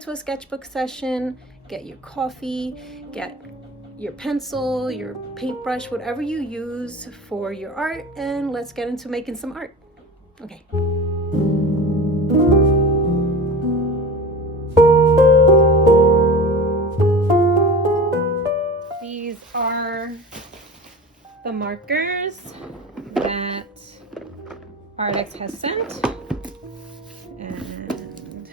into a sketchbook session, get your coffee, get your pencil, your paintbrush, whatever you use for your art, and let's get into making some art. Okay. These are the markers that Arrtx has sent. And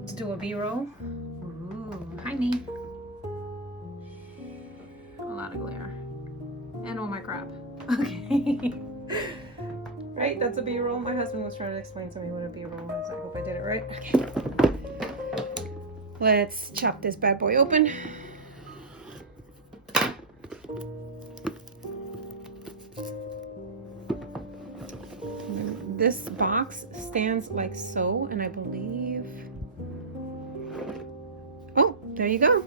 let's do a B-roll. Ooh, hi me. A lot of glare. And oh my crap. Okay. Right, that's a B-roll. My husband was trying to explain to me what a B-roll is. I hope I did it right. Okay. Let's chop this bad boy open. This box stands like so, and I believe, oh, there you go.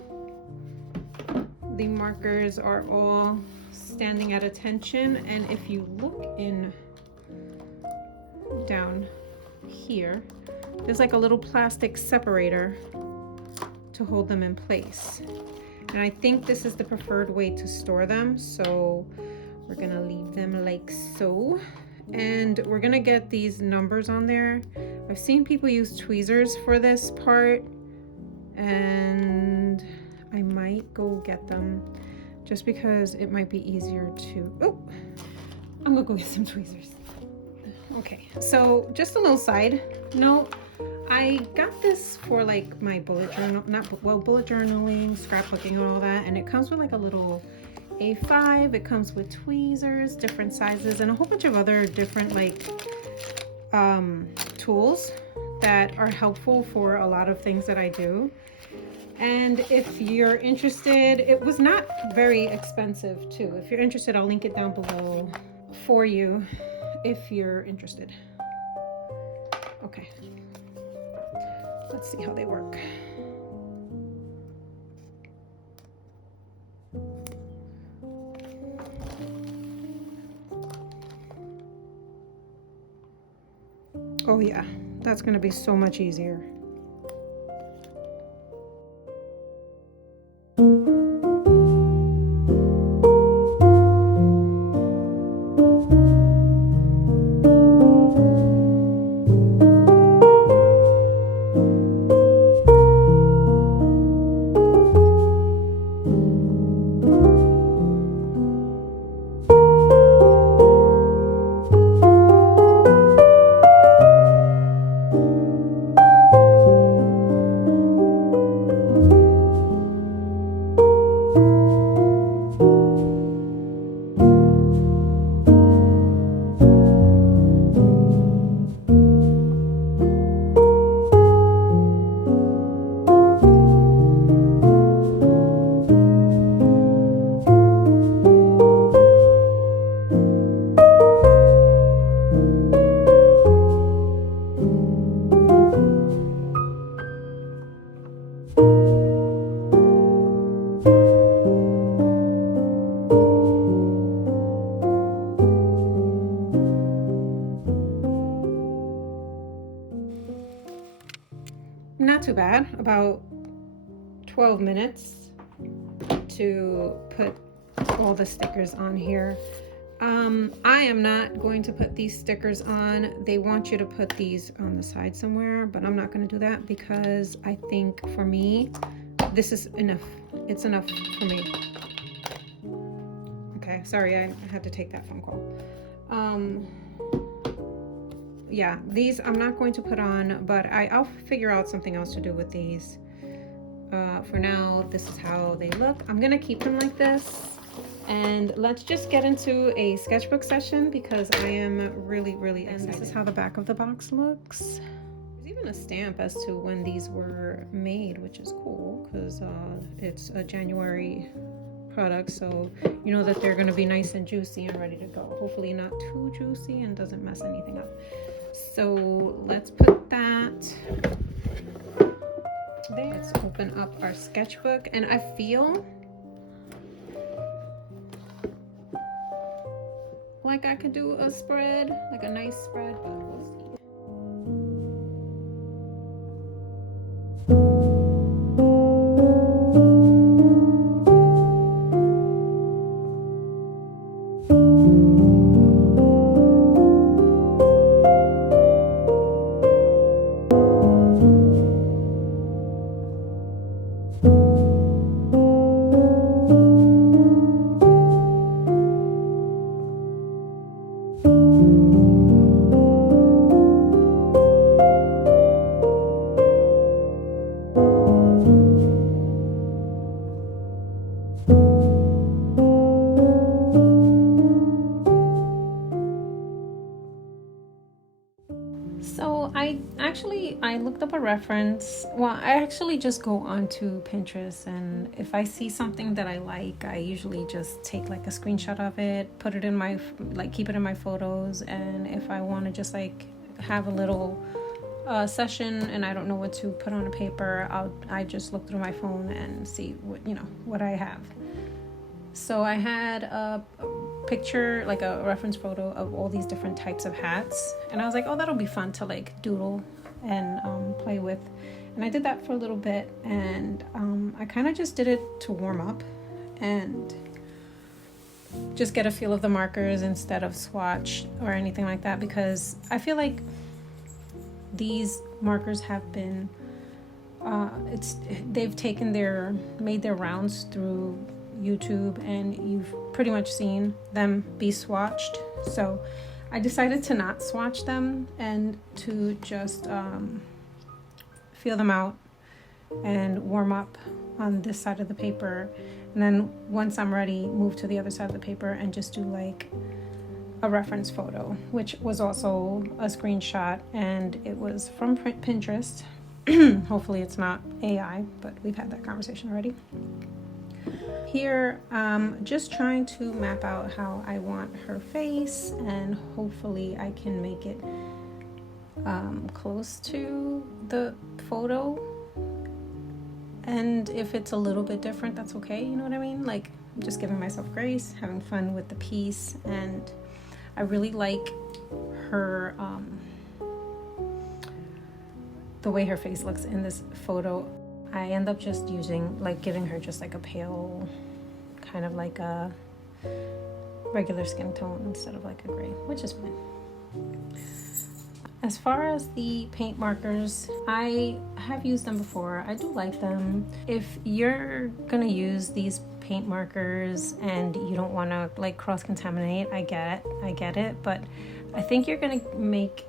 The markers are all standing at attention, and if you look in down here, there's like a little plastic separator to hold them in place. And I think this is the preferred way to store them, so we're gonna leave them like so. And we're gonna get these numbers on there. I've seen people use tweezers for this part, and I might go get them just because it might be easier to, oh, I'm gonna go get some tweezers. Okay, so just a little side note. I got this for like my bullet journal, bullet journaling, scrapbooking and all that, and it comes with like a little A5. It comes with tweezers, different sizes, and a whole bunch of other different like tools that are helpful for a lot of things that I do. And if you're interested, it was not very expensive too. If you're interested, I'll link it down below for you if you're interested. Okay, let's see how they work. Oh yeah, that's gonna be so much easier. Not too bad, about 12 minutes to put all the stickers on here. I am not going to put these stickers on. They want you to put these on the side somewhere, but I'm not going to do that because I think for me, this is enough. It's enough for me. Okay, sorry, I had to take that phone call. Yeah, these I'm not going to put on, but I'll figure out something else to do with these. For now, this is how they look. I'm gonna keep them like this, and let's just get into a sketchbook session because I am really excited. This is how the back of the box looks. There's even a stamp as to when these were made, which is cool because it's a January product, so you know that they're going to be nice and juicy and ready to go. Hopefully not too juicy and doesn't mess anything up. So let's put that there. Let's open up our sketchbook, and I feel like I could do a spread, like a nice spread, but we'll see. I looked up a reference. Well, I actually just go onto Pinterest, and if I see something that I like, I usually just take like a screenshot of it, put it in my, like, keep it in my photos. And if I want to just like have a little session and I don't know what to put on a paper, I just look through my phone and see what I have. So I had a picture, like a reference photo of all these different types of hats, and I was like, oh, that'll be fun to like doodle and play with. And I did that for a little bit, and I kind of just did it to warm up and just get a feel of the markers instead of swatch or anything like that, because I feel like these markers have been they've made their rounds through YouTube, and you've pretty much seen them be swatched. So I decided to not swatch them and to just feel them out and warm up on this side of the paper, and then once I'm ready, move to the other side of the paper and just do like a reference photo, which was also a screenshot, and it was from Pinterest. Hopefully it's not AI, but we've had that conversation already. Here, just trying to map out how I want her face, and hopefully I can make it close to the photo. And if it's a little bit different, that's okay, you know what I mean? Like, I'm just giving myself grace, having fun with the piece. And I really like her, the way her face looks in this photo. I end up just giving her just like a pale, kind of like a regular skin tone instead of like a gray, which is fine. As far as the paint markers, I have used them before. I do like them. If you're gonna use these paint markers and you don't want to like cross-contaminate, I get it, but I think you're gonna make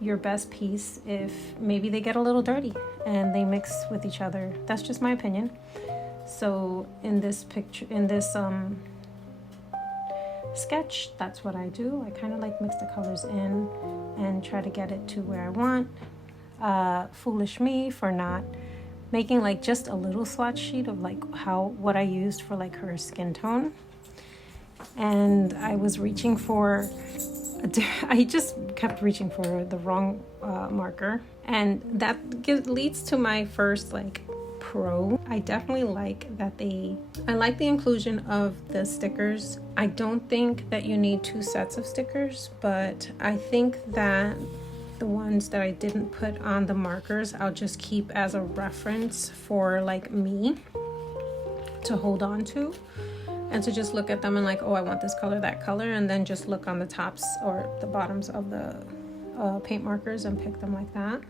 your best piece if maybe they get a little dirty and they mix with each other. That's just my opinion. So in this picture, in this sketch, that's what I do. I kind of like mix the colors in and try to get it to where I want. Foolish me for not making like just a little swatch sheet of like what I used for like her skin tone. And I was reaching for I just kept reaching for the wrong marker, and that leads to my first like pro. I definitely like that I like the inclusion of the stickers. I don't think that you need 2 sets of stickers, but I think that the ones that I didn't put on the markers, I'll just keep as a reference for like me to hold on to. And to just look at them and like, oh, I want this color, that color, and then just look on the tops or the bottoms of the paint markers and pick them like that.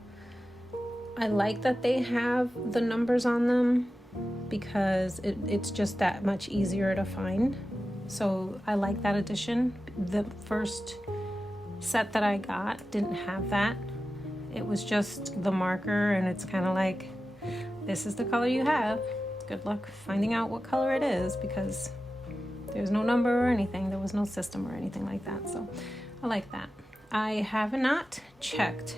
I like that they have the numbers on them because it's just that much easier to find. So I like that addition. The first set that I got didn't have that. It was just the marker, and it's kind of like, this is the color you have. Good luck finding out what color it is, because there's no number or anything. There was no system or anything like that. So I like that. I have not checked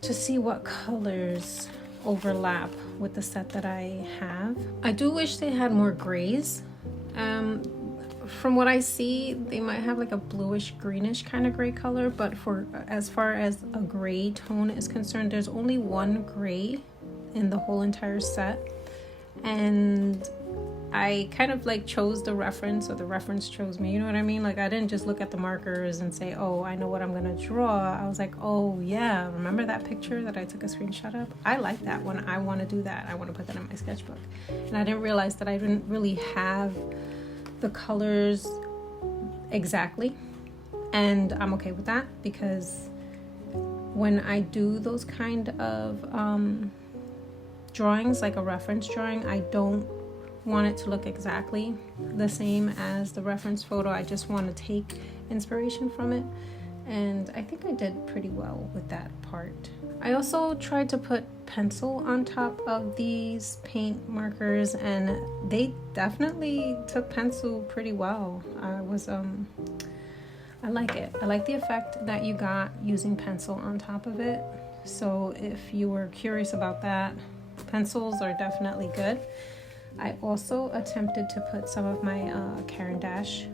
to see what colors overlap with the set that I have. I do wish they had more grays. From what I see, they might have like a bluish greenish kind of gray color, but as far as a gray tone is concerned, there's only one gray in the whole entire set. And I kind of like chose the reference, or the reference chose me, you know what I mean? Like, I didn't just look at the markers and say, oh, I know what I'm gonna draw. I was like, oh yeah, remember that picture that I took a screenshot of? I like that one. I want to do that. I want to put that in my sketchbook. And I didn't realize that I didn't really have the colors exactly, and I'm okay with that, because when I do those kind of drawings, like a reference drawing, I don't want it to look exactly the same as the reference photo. I just want to take inspiration from it, and I think I did pretty well with that part. I also tried to put pencil on top of these paint markers, and they definitely took pencil pretty well. I I like it. I like the effect that you got using pencil on top of it. So if you were curious about that, pencils are definitely good. I also attempted to put some of my Caran d'Ache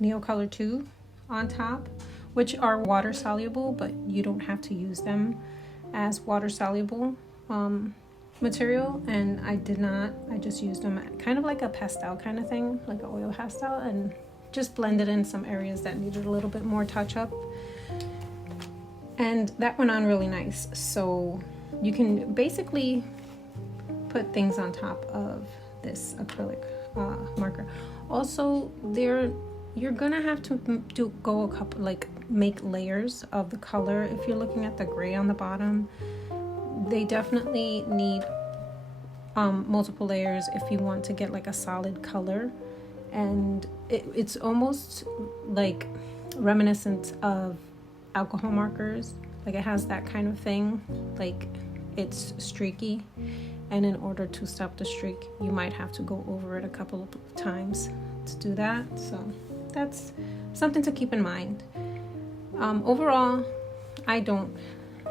Neocolor 2 on top, which are water soluble, but you don't have to use them as water soluble material. And I did not. I just used them kind of like a pastel kind of thing, like an oil pastel, and just blended in some areas that needed a little bit more touch up. And that went on really nice. So you can basically put things on top of this acrylic marker. Also, you're gonna have to go a couple, like make layers of the color. If you're looking at the gray on the bottom, they definitely need multiple layers if you want to get like a solid color. And it's almost like reminiscent of alcohol markers. Like it has that kind of thing, like it's streaky, and in order to stop the streak you might have to go over it a couple of times to do that. So that's something to keep in mind. Overall, I don't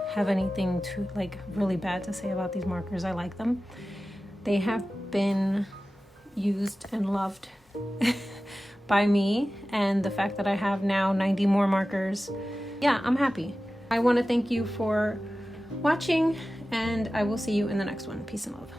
have anything to like really bad to say about these markers. I like them. They have been used and loved by me, and the fact that I have now 90 more markers, yeah, I'm happy. I want to thank you for watching, and I will see you in the next one. Peace and love.